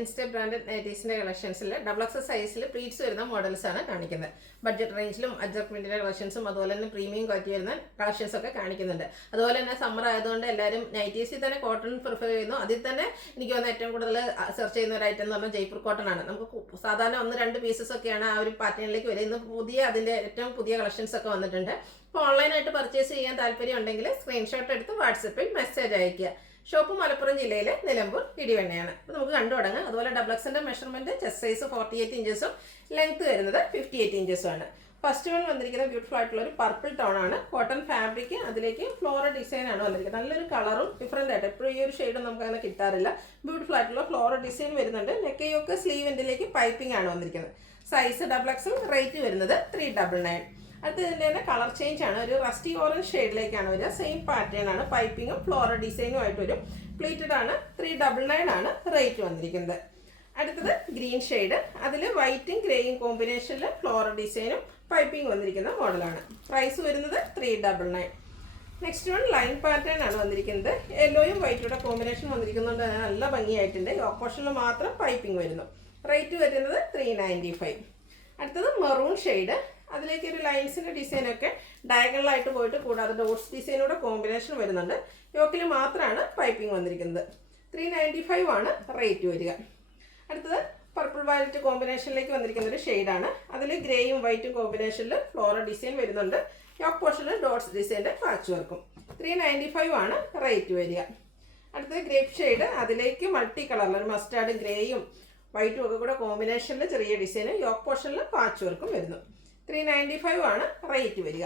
Insta branded നൈറ്റീസിന്റെ കളക്ഷൻസിൽ double X സൈസിൽ pleats വരുന്ന models ആണ് കാണിക്കുന്നത്. ബഡ്ജറ്റ് റേഞ്ചിലും അഡ്ജസ്റ്റ്മെന്റിന്റെ കളക്ഷൻസും അതുപോലെ തന്നെ പ്രീമിയം ക്വാളിറ്റി വരുന്ന കളക്ഷൻസ് ഒക്കെ കാണിക്കുന്നുണ്ട്. അതുപോലെ തന്നെ സമ്മർ ആയതുകൊണ്ട് എല്ലാവരും നൈറ്റീസിൽ തന്നെ കോട്ടൺ പ്രിഫർ ചെയ്യുന്നു. അതിൽ തന്നെ എനിക്ക് തോന്നുന്നു ഏറ്റവും കൂടുതൽ സെർച്ച് ചെയ്യുന്ന ഒരു ഐറ്റം എന്ന് പറഞ്ഞാൽ ജയ്പൂർ കോട്ടൺ ആണ്. നമുക്ക് സാധാരണ 1-2 പീസസ് ഒക്കെയാണ് ആ ഒരു പാറ്റേണിലേക്ക് വരും. ഇന്ന് അതിന്റെ ഏറ്റവും പുതിയ കളക്ഷൻസ് ഒക്കെ വന്നിട്ടുണ്ട്. അപ്പോൾ ഓൺലൈനായിട്ട് പർച്ചേസ് ചെയ്യാൻ താല്പര്യം ഉണ്ടെങ്കിൽ സ്ക്രീൻഷോട്ട് എടുത്ത് വാട്സപ്പിൽ മെസ്സേജ് അയയ്ക്കുക. ഷോപ്പ് മലപ്പുറം ജില്ലയിലെ നിലമ്പൂർ ഇടിവണ്ണയാണ്. അപ്പോൾ നമുക്ക് കണ്ടു തുടങ്ങാം. അതുപോലെ ഡബിൾ എക്സിന്റെ മെഷർമെന്റ് ചെസ്റ്റ് സൈസ് 48 ഇഞ്ചസും ലെങ്ത് വരുന്നത് 58 ഇഞ്ചസും ആണ്. ഫസ്റ്റ് വൺ വന്നിരിക്കുന്ന ബ്യൂട്ടിഫുൾ ആയിട്ടുള്ള ഒരു പർപ്പിൾ ടോൺ ആണ്. കോട്ടൺ ഫാബ്രിക്, അതിലേക്ക് ഫ്ലോറൽ ഡിസൈൻ ആണ് വന്നിരിക്കുന്നത്. നല്ലൊരു കളറും ഡിഫറെന്റ് ആയിട്ട് എപ്പോഴും ഈ ഒരു ഷെയ്ഡും നമുക്ക് അങ്ങനെ കിട്ടാറില്ല. ബ്യൂട്ടിഫുൾ ആയിട്ടുള്ള ഫ്ലോറൽ ഡിസൈൻ വരുന്നുണ്ട്. നെക്കയൊക്കെ സ്ലീവ് എൻഡിലേക്ക് പൈപ്പിംഗ് ആണ് വന്നിരിക്കുന്നത്. സൈസ് ഡബിൾ എക്സും, റേറ്റ് വരുന്നത് 399. അടുത്ത ഇതിൻ്റെ തന്നെ കളർ ചേഞ്ച് ആണ്. ഒരു റസ്റ്റി ഓറഞ്ച് ഷെയ്ഡിലേക്കാണ് വരിക. സെയിം പാറ്റേൺ ആണ്. പൈപ്പിങ്ങും ഫ്ലോറൽ ഡിസൈനും ആയിട്ട് വരും. പ്ലീറ്റഡ് ആണ്. 399 ആണ് റേറ്റ് വന്നിരിക്കുന്നത്. അടുത്തത് ഗ്രീൻ ഷെയ്ഡ്, അതിൽ വൈറ്റും ഗ്രേയും കോമ്പിനേഷനിൽ ഫ്ലോറൽ ഡിസൈനും പൈപ്പിംഗ് വന്നിരിക്കുന്ന മോഡലാണ്. പ്രൈസ് വരുന്നത് 399. നെക്സ്റ്റ് വൺ ലൈൻ പാറ്റേൺ ആണ് വന്നിരിക്കുന്നത്. യെല്ലോയും വൈറ്റൂടെ കോമ്പിനേഷൻ വന്നിരിക്കുന്നുണ്ട്. നല്ല ഭംഗിയായിട്ടുണ്ട്. ഓപ്പോഷനിൽ മാത്രം പൈപ്പിംഗ് വരുന്നു. റേറ്റ് വരുന്നത് 395. അടുത്തത് മെറൂൺ ഷെയ്ഡ്, അതിലേക്ക് ഒരു ലൈൻസിൻ്റെ ഡിസൈനൊക്കെ ഡയഗണലായിട്ട് പോയിട്ട് കൂടാതെ ഡോട്ട്സ് ഡിസൈനോടെ കോമ്പിനേഷൻ വരുന്നുണ്ട്. യോക്കിൽ മാത്രമാണ് പൈപ്പിംഗ് വന്നിരിക്കുന്നത്. 395 ആണ് റേറ്റ് വരിക. അടുത്തത് പർപ്പിൾ വയലറ്റ് കോമ്പിനേഷനിലേക്ക് വന്നിരിക്കുന്ന ഒരു ഷെയ്ഡാണ്. അതിൽ ഗ്രേയും വൈറ്റും കോമ്പിനേഷനിൽ ഫ്ലോറൽ ഡിസൈൻ വരുന്നുണ്ട്. യോക്ക് പോർഷനിൽ ഡോട്ട്സ് ഡിസൈൻ്റെ പാച്ച് വർക്കും. 395 ആണ് റേറ്റ് വരിക. അടുത്തത് ഗ്രേപ്പ് ഷെയ്ഡ്, അതിലേക്ക് മൾട്ടി കളറിൽ ഒരു മസ്റ്റാർഡ് ഗ്രേയും വൈറ്റും ഒക്കെ കൂടെ കോമ്പിനേഷനിൽ ചെറിയ ഡിസൈനും യോക്ക് പോർഷനിൽ പാച്ച് വർക്കും വരുന്നു. 395 ആണ് റേറ്റ് വരിക.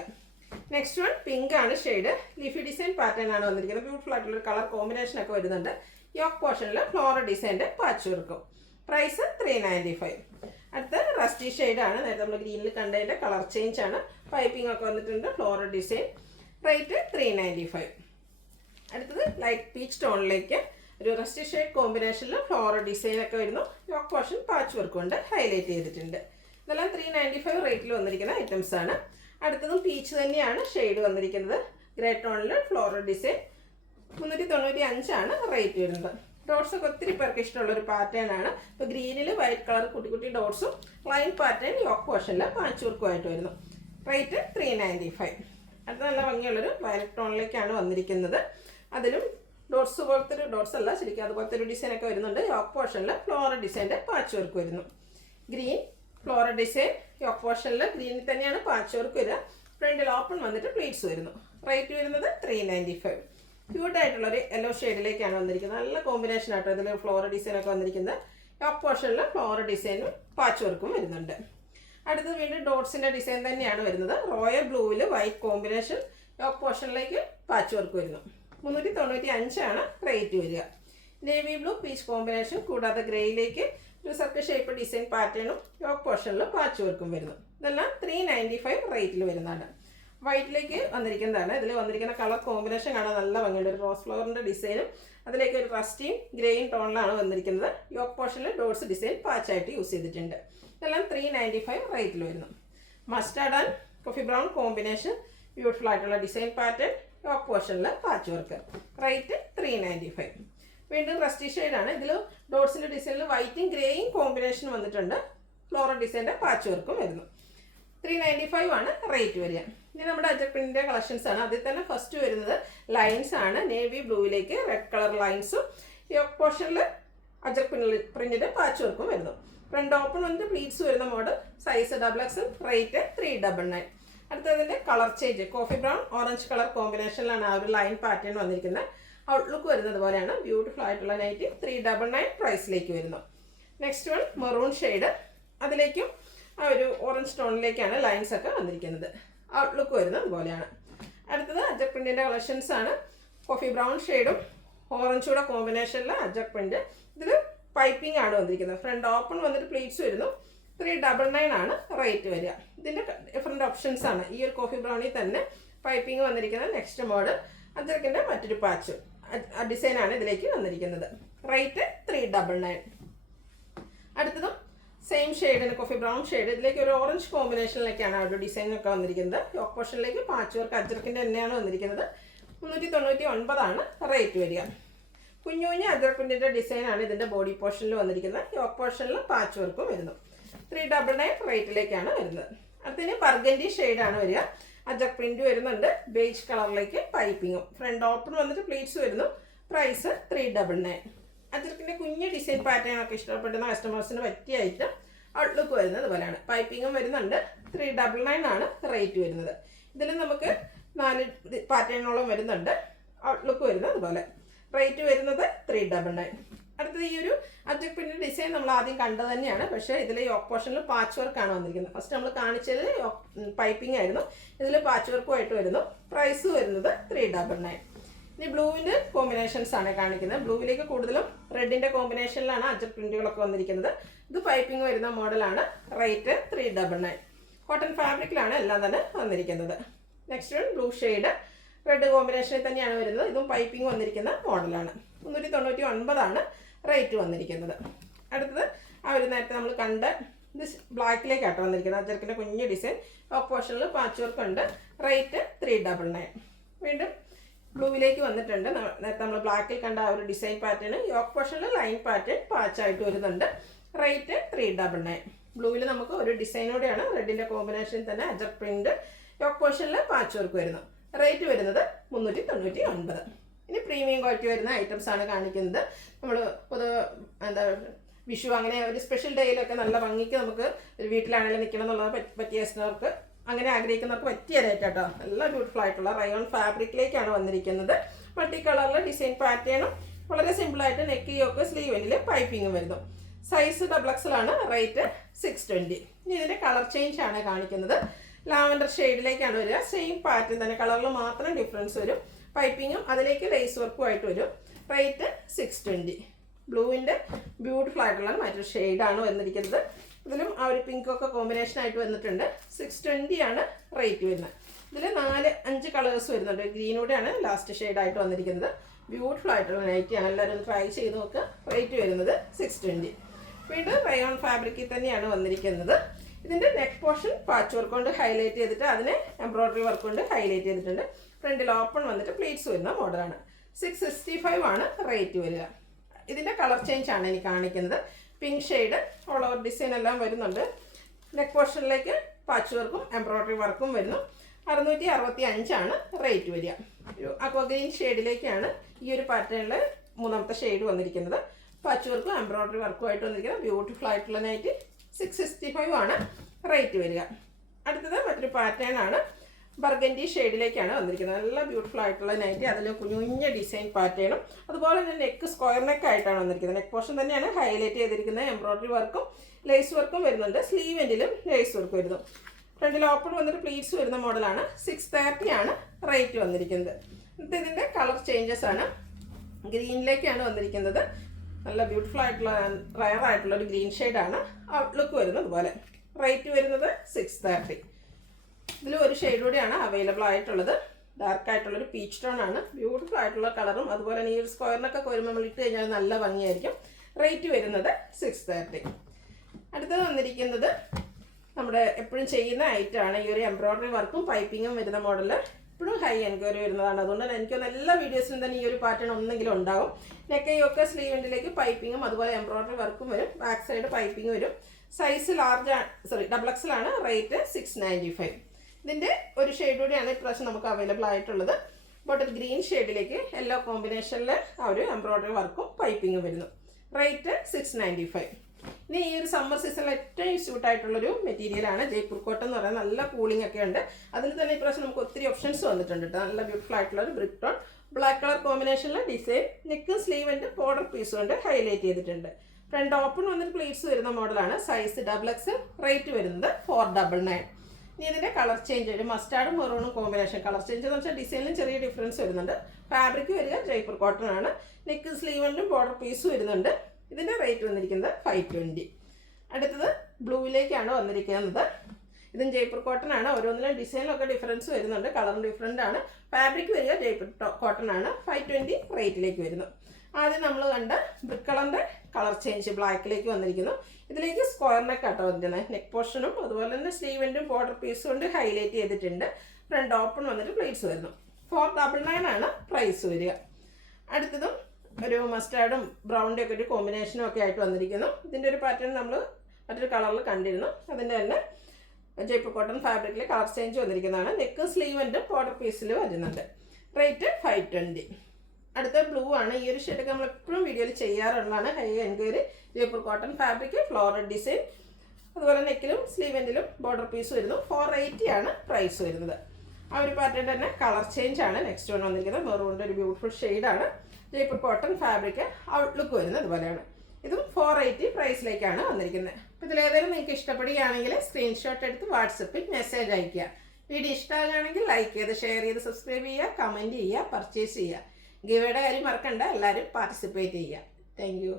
നെക്സ്റ്റ് വൺ പിങ്ക് ആണ് ഷെയ്ഡ്. ലീഫി ഡിസൈൻ പാറ്റേൺ ആണ് വന്നിരിക്കുന്നത്. ബ്യൂട്ടിഫുൾ ആയിട്ടുള്ള കളർ കോമ്പിനേഷൻ ഒക്കെ വരുന്നുണ്ട്. യോക്ക് പോർഷനിൽ ഫ്ലോറൽ ഡിസൈൻ്റെ പാച്ച് വർക്കും. പ്രൈസ് 395. അടുത്ത റസ്റ്റി ഷെയ്ഡ് ആണ്. നേരത്തെ നമ്മൾ ഗ്രീനിൽ കണ്ടതിൻ്റെ കളർ ചേഞ്ച് ആണ്. പൈപ്പിംഗ് ഒക്കെ വന്നിട്ടുണ്ട്. Floral design. റേറ്റ് 395. അടുത്തത് ലൈറ്റ് പീച്ച് ടോണിലേക്ക് ഒരു റസ്റ്റി ഷെയ്ഡ് കോമ്പിനേഷനിൽ ഫ്ലോറൽ ഡിസൈൻ ഒക്കെ വരുന്നു. യോക്ക് പോർഷൻ പാച്ച് വർക്ക് കൊണ്ട് ഹൈലൈറ്റ് ചെയ്തിട്ടുണ്ട്. ഇതെല്ലാം 395 റേറ്റിൽ വന്നിരിക്കുന്ന ഐറ്റംസ് ആണ്. അടുത്തതും പീച്ച് തന്നെയാണ് ഷെയ്ഡ് വന്നിരിക്കുന്നത്. ഗ്രേ ടോണിൽ ഫ്ലോറൽ ഡിസൈൻ. 395 ആണ് റേറ്റ് വരുന്നത്. ഡോട്ട്സ് ഒക്കെ ഒത്തിരി പേർക്ക് ഇഷ്ടമുള്ള ഒരു പാറ്റേൺ ആണ്. ഇപ്പോൾ ഗ്രീനിൽ വൈറ്റ് കളർ കുട്ടി കുട്ടി ഡോട്ട്സും ലൈൻ പാറ്റേൺ യോക്ക് പോർഷനിൽ പാച്ച് വർക്കുമായിട്ട് വരുന്നു. റേറ്റ് 395. അടുത്ത നല്ല ഭംഗിയുള്ളൊരു വയലറ്റ് ടോണിലേക്കാണ് വന്നിരിക്കുന്നത്. അതിലും ഡോട്ട്സ് പോലത്തെ ഒരു ഡോട്ട്സ് അല്ല ശരിക്കും അതുപോലത്തെ ഒരു ഡിസൈൻ ഒക്കെ വരുന്നുണ്ട്. യോക്ക് പോർഷനിൽ ഫ്ലോറൽ ഡിസൈൻ്റെ പാച്ച് വർക്ക് വരുന്നു. Green floral design. യോക്ക് പോർഷനിൽ ഗ്രീനിൽ തന്നെയാണ് പാച്ച് വർക്ക് വരിക. ഫ്രണ്ടിൽ ഓപ്പൺ വന്നിട്ട് പ്ലീറ്റ്സ് വരുന്നു. റേറ്റ് വരുന്നത് 395. ക്യൂട്ടായിട്ടുള്ളൊരു യെല്ലോ ഷെയ്ഡിലേക്കാണ് വന്നിരിക്കുന്നത്. നല്ല കോമ്പിനേഷൻ ആട്ടോ ഇതിൽ ഫ്ലോറൽ ഡിസൈനൊക്കെ വന്നിരിക്കുന്നത്. യോക്ക് പോർഷനിൽ ഫ്ലോറൽ ഡിസൈനും പാച്ച് വർക്കും വരുന്നുണ്ട്. അടുത്തത് വീണ്ടും ഡോട്ട്സിൻ്റെ ഡിസൈൻ തന്നെയാണ് വരുന്നത്. റോയൽ ബ്ലൂവിൽ വൈറ്റ് കോമ്പിനേഷൻ. യോക്ക് പോർഷനിലേക്ക് പാച്ച് വർക്ക് വരുന്നു. 395 ആണ് റേറ്റ് വരിക. നേവി ബ്ലൂ പീച്ച് കോമ്പിനേഷൻ കൂടാതെ ഗ്രേയിലേക്ക് ഒരു സർക്കിൾ ഷേപ്പ് ഡിസൈൻ പാറ്റേണും യോക്ക് പോർഷനിൽ പാച്ച് വർക്കും വരുന്നു. ഇതെല്ലാം 395 റേറ്റിൽ വരുന്നതാണ്. വൈറ്റിലേക്ക് വന്നിരിക്കുന്നതാണ്. ഇതിൽ വന്നിരിക്കുന്ന കളർ കോമ്പിനേഷൻ കാണാൻ നല്ല ഭംഗിയുണ്ട്. ഒരു റോസ് ഫ്ലവറിൻ്റെ ഡിസൈനും അതിലേക്ക് ഒരു റസ്റ്റിയും ഗ്രേയും ടോണിലാണ് വന്നിരിക്കുന്നത്. യോക്ക് പോർഷനിൽ ഡോട്ട്സ് ഡിസൈൻ പാച്ചായിട്ട് യൂസ് ചെയ്തിട്ടുണ്ട്. ഇതെല്ലാം 395 റേറ്റിൽ വരുന്നു. Mustard and coffee brown combination beautiful ആയിട്ടുള്ള ഡിസൈൻ പാറ്റേൺ. യോക്ക് പോർഷനിൽ പാച്ച് വർക്ക്. റേറ്റ് 395. വീണ്ടും റസ്റ്റി ഷെയ്ഡാണ്. ഇതിൽ ഡോട്ട്സിൻ്റെ ഡിസൈനിൽ വൈറ്റും ഗ്രേയും കോമ്പിനേഷൻ വന്നിട്ടുണ്ട്. ഫ്ലോറൽ ഡിസൈൻ്റെ പാച്ച് വർക്കും വരുന്നു. 395 ആണ് റേറ്റ് വരിക. ഇനി നമ്മുടെ അജക് പ്രിന്റിൻ്റെ കളക്ഷൻസ് ആണ്. അതിൽ തന്നെ ഫസ്റ്റ് വരുന്നത് ലൈൻസ് ആണ്. നേവി ബ്ലൂവിലേക്ക് റെഡ് കളർ ലൈൻസും യോക്ക് പോർഷനിൽ അജക് പ്രിന്റിൻ്റെ പാച്ച് വർക്കും വരുന്നു. ഫ്രണ്ട് ഓപ്പൺ വന്നിട്ട് പ്ലീറ്റ്സ് വരുന്ന model. Size double X. Rate 399. അടുത്തതിൻ്റെ colour change coffee brown orange colour കോമ്പിനേഷനിലാണ് ആ ഒരു ലൈൻ പാറ്റേൺ വന്നിരിക്കുന്നത്. ഔട്ട്ലുക്ക് വരുന്നത് പോലെയാണ്. ബ്യൂട്ടിഫുൾ ആയിട്ടുള്ള നൈറ്റി. 399 പ്രൈസിലേക്ക് വരുന്നു. നെക്സ്റ്റ് വൺ മെറൂൺ ഷെയ്ഡ്, അതിലേക്കും ആ ഒരു ഓറഞ്ച് ടോണിലേക്കാണ് ലൈൻസ് ഒക്കെ വന്നിരിക്കുന്നത്. ഔട്ട്ലുക്ക് വരുന്നത് പോലെയാണ്. അടുത്തത് അജക് പ്രിന്റിൻ്റെ കളക്ഷൻസ് ആണ്. കോഫി ബ്രൗൺ ഷെയ്ഡും ഓറഞ്ചൂടെ കോമ്പിനേഷനിൽ അജക് പ്രിന്റ്. ഇതിൽ പൈപ്പിംഗ് ആണ് വന്നിരിക്കുന്നത്. ഫ്രണ്ട് ഓപ്പൺ വന്നിട്ട് പ്ലീറ്റ്സ് വരുന്നു. 399 ആണ് റേറ്റ് വരിക. ഇതിൻ്റെ ഡിഫറെൻറ്റ് ഓപ്ഷൻസ് ആണ്. ഈ ഒരു കോഫി ബ്രൗണിൽ തന്നെ പൈപ്പിംഗ് വന്നിരിക്കുന്ന നെക്സ്റ്റ് മോഡൽ അജക്കിൻ്റെ മറ്റൊരു പാച്ച് ഡിസൈനാണ് ഇതിലേക്ക് വന്നിരിക്കുന്നത്. റേറ്റ് 399. അടുത്തതും സെയിം ഷെയ്ഡിന് കോഫി ബ്രൗൺ ഷെയ്ഡ്. ഇതിലേക്ക് ഒരു ഓറഞ്ച് കോമ്പിനേഷനിലേക്കാണ് ആ ഒരു ഡിസൈനൊക്കെ വന്നിരിക്കുന്നത്. യോക്ക് പോർഷനിലേക്ക് പാച്ച് വർക്ക് അജക്കിൻ്റെ തന്നെയാണ് വന്നിരിക്കുന്നത്. 399 ആണ് റേറ്റ് വരിക. കുഞ്ഞു കുഞ്ഞു അജർ പ്രിന്റിന്റെ ഡിസൈനാണ് ഇതിന്റെ ബോഡി പോർഷനിൽ വന്നിരിക്കുന്നത്. യോക്ക് പോർഷനിൽ പാച്ച് വർക്കും വരുന്നു. 399 റേറ്റിലേക്കാണ് വരുന്നത്. അടുത്തതിന് ബർഗൻഡി ഷെയ്ഡാണ് വരിക. അജർ പ്രിന്റ് വരുന്നുണ്ട്. ബേജ് കളറിലേക്ക് പൈപ്പിങ്ങും. ഫ്രണ്ട് ഓപ്പൺ വന്നിട്ട് പ്ലീറ്റ്സ് വരുന്നു. പ്രൈസ് 399. അജർക്കിന്റെ കുഞ്ഞ് ഡിസൈൻ പാറ്റേൺ ഒക്കെ ഇഷ്ടപ്പെടുന്ന കസ്റ്റമേഴ്സിന് പറ്റിയ ഐറ്റം. ഔട്ട്ലുക്ക് വരുന്നത് പോലെയാണ്. പൈപ്പിങ്ങും വരുന്നുണ്ട്. 399 ആണ് റേറ്റ് വരുന്നത്. ഇതിൽ നമുക്ക് 4 പാറ്റേണോളം വരുന്നുണ്ട്. ഔട്ട്ലുക്ക് വരുന്നത് അതുപോലെ. റേറ്റ് വരുന്നത് 399. അടുത്തത് ഈ ഒരു അജക് പ്രിന്റ് ഡിസൈൻ നമ്മൾ ആദ്യം കണ്ടത് തന്നെയാണ്. പക്ഷേ ഇതിൽ യോക്ക് പോർഷനിൽ പാച്ച് വർക്കാണ് വന്നിരിക്കുന്നത്. ഫസ്റ്റ് നമ്മൾ കാണിച്ചത് പൈപ്പിംഗ് ആയിരുന്നു. ഇതിൽ പാച്ച് വർക്കുമായിട്ട് വരുന്നു. പ്രൈസ് വരുന്നത് 399. ഇനി ബ്ലൂവിൻ്റെ കോമ്പിനേഷൻസ് ആണ് കാണിക്കുന്നത്. ബ്ലൂവിലേക്ക് കൂടുതലും റെഡിൻ്റെ കോമ്പിനേഷനിലാണ് അജക് പ്രിന്റുകളൊക്കെ വന്നിരിക്കുന്നത്. ഇത് പൈപ്പിംഗ് വരുന്ന മോഡലാണ്. റേറ്റ് 399. കോട്ടൺ ഫാബ്രിക്കിലാണ് എല്ലാം തന്നെ വന്നിരിക്കുന്നത്. Next one blue shade red കോമ്പിനേഷനിൽ തന്നെയാണ് വരുന്നത്. ഇതും പൈപ്പിംഗ് വന്നിരിക്കുന്ന മോഡലാണ്. 399 ആണ് റേറ്റ് വന്നിരിക്കുന്നത്. അടുത്തത് ആ ഒരു നേരത്തെ നമ്മൾ കണ്ട ഇത് ബ്ലാക്കിലേക്കാട്ടോ വന്നിരിക്കുന്നത്. അജർക്കിൻ്റെ കുഞ്ഞ് ഡിസൈൻ. യോക്ക് പോർഷനിൽ പാച്ച് വർക്ക് ഉണ്ട്. റേറ്റ് 399. വീണ്ടും ബ്ലൂവിലേക്ക് വന്നിട്ടുണ്ട്. നേരത്തെ നമ്മൾ ബ്ലാക്കിൽ കണ്ട ആ ഒരു ഡിസൈൻ പാറ്റേൺ യോക്ക് പോർഷനിൽ ലൈൻ പാറ്റേൺ പാച്ചായിട്ട് വരുന്നുണ്ട്. റേറ്റ് 399. ബ്ലൂവിൽ നമുക്ക് ഒരു ഡിസൈനോടെയാണ് റെഡിൻ്റെ കോമ്പിനേഷൻ തന്നെ അജർ പ്രിന്റ്. യോക്ക് പോർഷനിൽ പാച്ച് വർക്ക് വരുന്നു. റേറ്റ് വരുന്നത് 399. ഇനി പ്രീമിയം ക്വാളിറ്റി വരുന്ന ഐറ്റംസ് ആണ് കാണിക്കുന്നത്. നമ്മൾ എന്താ വിഷു അങ്ങനെ ഒരു സ്പെഷ്യൽ ഡേയിലൊക്കെ നല്ല ഭംഗിക്ക് നമുക്ക് ഒരു വീട്ടിലാണെങ്കിലും നിൽക്കണം എന്നുള്ളത് പറ്റിയ കസ്റ്റമർക്ക് അങ്ങനെ ആഗ്രഹിക്കുന്നവർക്ക് പറ്റിയ റേറ്റ് കേട്ടോ. നല്ല ബ്യൂട്ടിഫുൾ ആയിട്ടുള്ള റയോൺ ഫാബ്രിക്കിലേക്കാണ് വന്നിരിക്കുന്നത്. മൾട്ടി കളറിലെ ഡിസൈൻ പാറ്റേണും വളരെ സിമ്പിളായിട്ട് നെക്ക് യോക്ക് സ്ലീവിൽ പൈപ്പിങ്ങും വരുന്നു. സൈസ് XXL ആണ്. റേറ്റ് 620. ഇനി ഇതിൻ്റെ കളർ ചേഞ്ച് ആണ് കാണിക്കുന്നത്. ലാവൻഡർ ഷെയ്ഡിലേക്കാണ് വരിക. സെയിം പാറ്റേൺ തന്നെ, കളറിൽ മാത്രം ഡിഫറൻസ് വരും. പൈപ്പിങ്ങും അതിലേക്ക് ലേസ് വർക്കും ആയിട്ട് വരും. റേറ്റ് 620. ബ്ലൂവിൻ്റെ ബ്യൂട്ടിഫുൾ ആയിട്ടുള്ള മറ്റൊരു ഷെയ്ഡാണ് വന്നിരിക്കുന്നത്. ഇതിലും ആ ഒരു പിങ്കൊക്കെ കോമ്പിനേഷൻ ആയിട്ട് വന്നിട്ടുണ്ട്. 620 ആണ് റേറ്റ് വരുന്നത്. ഇതിൽ 4-5 കളേഴ്സ് വരുന്നുണ്ട്. ഗ്രീനൂടെയാണ് ലാസ്റ്റ് ഷെയ്ഡായിട്ട് വന്നിരിക്കുന്നത്. ബ്യൂട്ടിഫുൾ ആയിട്ടുള്ള നൈറ്റിയാണ്. എല്ലാവരും ട്രൈ ചെയ്ത് നോക്കുക. റേറ്റ് വരുന്നത് 620. വീണ്ടും റയോൺ ഫാബ്രിക്കിൽ തന്നെയാണ് വന്നിരിക്കുന്നത്. ഇതിൻ്റെ നെക്ക് പോർഷൻ പാച്ച് വർക്ക് കൊണ്ട് ഹൈലൈറ്റ് ചെയ്തിട്ട് അതിനെ എംബ്രോയ്ഡറി വർക്ക് കൊണ്ട് ഹൈലൈറ്റ് ചെയ്തിട്ടുണ്ട്. ഫ്രണ്ടിൽ ഓപ്പൺ വന്നിട്ട് പ്ലീറ്റ്സ് വരുന്ന മോഡലാണ്. 665 ആണ് റേറ്റ് വരിക. ഇതിൻ്റെ കളർ ചേഞ്ച് ആണ് എനിക്ക് കാണിക്കുന്നത്. Pink shade all over design എല്ലാം വരുന്നുണ്ട്. നെക്ക് പോർഷനിലേക്ക് പാച്ച് വർക്കും എംബ്രോയ്ഡറി വർക്കും വരുന്നു. 665 ആണ് റേറ്റ് വരിക. ഒരു അക്വ ഗ്രീൻ ഷെയ്ഡിലേക്കാണ് ഈ ഒരു പാറ്റേണിൽ 3ാമത്തെ ഷെയ്ഡ് വന്നിരിക്കുന്നത്. പാച്ച് വർക്കും എംബ്രോയ്ഡറി വർക്കും ആയിട്ട് വന്നിരിക്കുന്നത്. ബ്യൂട്ടിഫുൾ ആയിട്ടുള്ള നൈറ്റ്. 665 ആണ് റേറ്റ് വരിക. അടുത്തത് മറ്റൊരു പാറ്റേൺ ആണ്. ബർഗൻഡി ഷെയ്ഡിലേക്കാണ് വന്നിരിക്കുന്നത്. നല്ല ബ്യൂട്ടിഫുൾ ആയിട്ടുള്ള നൈറ്റി. അതിൽ കുഞ്ഞുഞ്ഞ ഡിസൈൻ പാറ്റേണും അതുപോലെ തന്നെ നെക്ക് സ്ക്വയർ നെക്ക് ആയിട്ടാണ് വന്നിരിക്കുന്നത്. നെക്ക് പോർഷൻ തന്നെയാണ് ഹൈലൈറ്റ് ചെയ്തിരിക്കുന്നത്. എംബ്രോയ്ഡറി വർക്കും ലേസ് വർക്കും വരുന്നുണ്ട്. സ്ലീവ് എൻഡിലും ലേസ് വർക്ക് വരുന്നു. ഫ്രണ്ടിൽ ഓപ്പൺ വന്നിട്ട് പ്ലീറ്റ്സ് വരുന്ന മോഡലാണ്. 630 ആണ് റേറ്റ് വന്നിരിക്കുന്നത്. ഇതിൻ്റെ കളർ ചേഞ്ചസ് ആണ്. ഗ്രീനിലേക്കാണ് വന്നിരിക്കുന്നത്. നല്ല ബ്യൂട്ടിഫുൾ ആയിട്ടുള്ള റയർ ആയിട്ടുള്ള ഒരു ഗ്രീൻ ഷെയ്ഡാണ്. ഔട്ട്ലുക്ക് വരുന്നത് അതുപോലെ. റേറ്റ് വരുന്നത് 630. ഇതിൽ ഒരു ഷെയ്ഡ് കൂടിയാണ് അവൈലബിൾ ആയിട്ടുള്ളത്. ഡാർക്ക് ആയിട്ടുള്ളൊരു പീച്ച് ടോൺ ആണ്. ബ്യൂട്ടിഫുൾ ആയിട്ടുള്ള കളറും അതുപോലെ തന്നെ ഈ ഒരു സ്ക്വയറിനൊക്കെ വരുമ്പോൾ നമ്മൾ ഇട്ട് കഴിഞ്ഞാൽ നല്ല ഭംഗിയായിരിക്കും. റേറ്റ് വരുന്നത് 630. അടുത്തത് വന്നിരിക്കുന്നത് നമ്മുടെ എപ്പോഴും ചെയ്യുന്ന ഐറ്റമാണ്. ഈ ഒരു എംബ്രോയ്ഡറി വർക്കും പൈപ്പിങ്ങും വരുന്ന മോഡൽ എപ്പോഴും ഹൈ എൻക്വയറി വരുന്നതാണ്. അതുകൊണ്ട് തന്നെ എനിക്കൊന്ന് എല്ലാ വീഡിയോസിലും തന്നെ ഈ ഒരു പാറ്റേൺ ഒന്നെങ്കിലും ഉണ്ടാവും. നെക്കയൊക്കെ സ്ലീവ് എൻഡിലേക്ക് പൈപ്പിങ്ങും അതുപോലെ എംബ്രോയ്ഡറി വർക്കും വരും. ബാക്ക് സൈഡ് പൈപ്പിംഗ് വരും. സൈസ് XXL ആണ്. റേറ്റ് 695. ഇതിൻ്റെ ഒരു ഷെയ്ഡ് കൂടിയാണ് ഇപ്രാവശ്യം നമുക്ക് അവൈലബിൾ ആയിട്ടുള്ളത്. ബോട്ടിൽ ഗ്രീൻ ഷെയ്ഡിലേക്ക് യെല്ലോ കോമ്പിനേഷനിൽ ആ ഒരു എംബ്രോയ്ഡറി വർക്കും പൈപ്പിങ്ങും വരുന്നു. റേറ്റ് 695. ഇനി ഈ ഒരു സമ്മർ സീസണിൽ ഏറ്റവും സ്യൂട്ടായിട്ടുള്ളൊരു മെറ്റീരിയലാണ് ജയ്പൂർ കോട്ടൺ എന്ന് പറയുന്നത്. നല്ല കൂളിംഗ് ഒക്കെ ഉണ്ട്. അതിൽ തന്നെ ഇപ്രാവശ്യം നമുക്ക് ഒത്തിരി ഓപ്ഷൻസ് വന്നിട്ടുണ്ട് കേട്ടോ. നല്ല ബ്യൂട്ടിഫുൾ ആയിട്ടുള്ള ഒരു ബ്രിക്ക് ടോൺ ബ്ലാക്ക് കളർ കോമ്പിനേഷനിൽ ഡിസൈൻ നെക്കും സ്ലീവിൻ്റെ ബോർഡർ പീസ് കൊണ്ട് ഹൈലൈറ്റ് ചെയ്തിട്ടുണ്ട്. ഫ്രണ്ട് ഓപ്പൺ വന്നിട്ട് പ്ലീറ്റ്സ് വരുന്ന മോഡലാണ്. Size XXL. റേറ്റ് വരുന്നത് 499. ഇനി ഇതിൻ്റെ കളർ ചേഞ്ച് ഒരു മസ്റ്റാർഡും മെറൂണും കോമ്പിനേഷൻ. കളർ ചേഞ്ച് എന്ന് വെച്ചാൽ ഡിസൈനിലും ചെറിയ ഡിഫറൻസ് വരുന്നുണ്ട്. ഫാബ്രിക് വരിക ജയ്പൂർ കോട്ടൺ ആണ്. നെക്ക് സ്ലീവിലും ബോർഡർ പീസ് വരുന്നുണ്ട്. ഇതിൻ്റെ റേറ്റ് വന്നിരിക്കുന്നത് 520. അടുത്തത് ബ്ലൂവിലേക്കാണ് വന്നിരിക്കുന്നത്. ഇതും ജയ്പൂർ കോട്ടൺ ആണ്. ഓരോന്നിലും ഡിസൈനിലൊക്കെ ഡിഫറൻസ് വരുന്നുണ്ട്. കളറും ഡിഫറൻ്റ് ആണ്. ഫാബ്രിക് വരിക ജയ്പൂർ കോട്ടൺ ആണ്. 520 റേറ്റിലേക്ക് വരുന്നു. ആദ്യം നമ്മൾ കണ്ട ബ്രിക്ക് കളറിൻ്റെ കളർ ചേഞ്ച് ബ്ലാക്കിലേക്ക് വന്നിരിക്കുന്നു. ഇതിലേക്ക് സ്ക്വയർ നെക്ക് ആട്ടോ വന്നിരിക്കുന്നത്. നെക്ക് പോർഷനും അതുപോലെ തന്നെ സ്ലീവിൻ്റെയും ബോർഡർ പീസ് കൊണ്ട് ഹൈലൈറ്റ് ചെയ്തിട്ടുണ്ട്. ഫ്രണ്ട് ഓപ്പൺ വന്നിട്ട് പ്ലേറ്റ്സ് വരുന്നു. 499 ആണ് പ്രൈസ് വരിക. അടുത്തതും ഒരു മസ്റ്റാർഡും ബ്രൗണിൻ്റെ ഒക്കെ ഒരു കോമ്പിനേഷനും ഒക്കെ ആയിട്ട് വന്നിരിക്കുന്നു. ഇതിൻ്റെ ഒരു പാറ്റേൺ നമ്മൾ മറ്റൊരു കളറിൽ കണ്ടിരുന്നു. അതിൻ്റെ തന്നെ ജയ്പൂർ കോട്ടൺ ഫാബ്രിക്കിൽ കളർ ചേഞ്ച് വന്നിരിക്കുന്നതാണ്. നെക്ക് സ്ലീവൻ്റെ ബോർഡർ പീസിൽ വരുന്നുണ്ട്. റേറ്റ് 520. അടുത്ത ബ്ലൂ ആണ്. ഈ ഒരു ഷെയ്ഡൊക്കെ നമ്മൾ എപ്പോഴും വീഡിയോയിൽ ചെയ്യാറുള്ളതാണ്. Hi enquiry Jaipur cotton fabric, floral design, അതുപോലെ നെക്കിലും സ്ലീവെൻറ്റിലും ബോർഡർ പീസ് വരുന്നു. 480 ആണ് പ്രൈസ് വരുന്നത്. ആ ഒരു പാറ്റേൺ തന്നെ കളർ ചേഞ്ച് ആണ് നെക്സ്റ്റ് വൺ വന്നിരിക്കുന്നത്. മെറൂണിൻ്റെ ഒരു ബ്യൂട്ടിഫുൾ ഷെയ്ഡാണ്. ജയ്പൂർ കോട്ടൺ ഫാബ്രിക് ഔട്ട്ലുക്ക് വരുന്നത് ഇതുപോലെയാണ്. ഇതും 480 പ്രൈസിലേക്കാണ് വന്നിരിക്കുന്നത്. അപ്പോൾ ഇതിലേതായാലും നിങ്ങൾക്ക് ഇഷ്ടപ്പെടുകയാണെങ്കിൽ സ്ക്രീൻഷോട്ട് എടുത്ത് വാട്സപ്പിൽ മെസ്സേജ് അയയ്ക്കുക. വീഡിയോ ഇഷ്ടമാകുകയാണെങ്കിൽ ലൈക്ക് ചെയ്ത് ഷെയർ ചെയ്ത് സബ്സ്ക്രൈബ് ചെയ്യുക, കമൻറ്റ് ചെയ്യുക, പർച്ചേസ് ചെയ്യുക. ഗിവയുടെ കാര്യം മറക്കണ്ട, എല്ലാവരും പാർട്ടിസിപ്പേറ്റ് ചെയ്യുക. Thank you.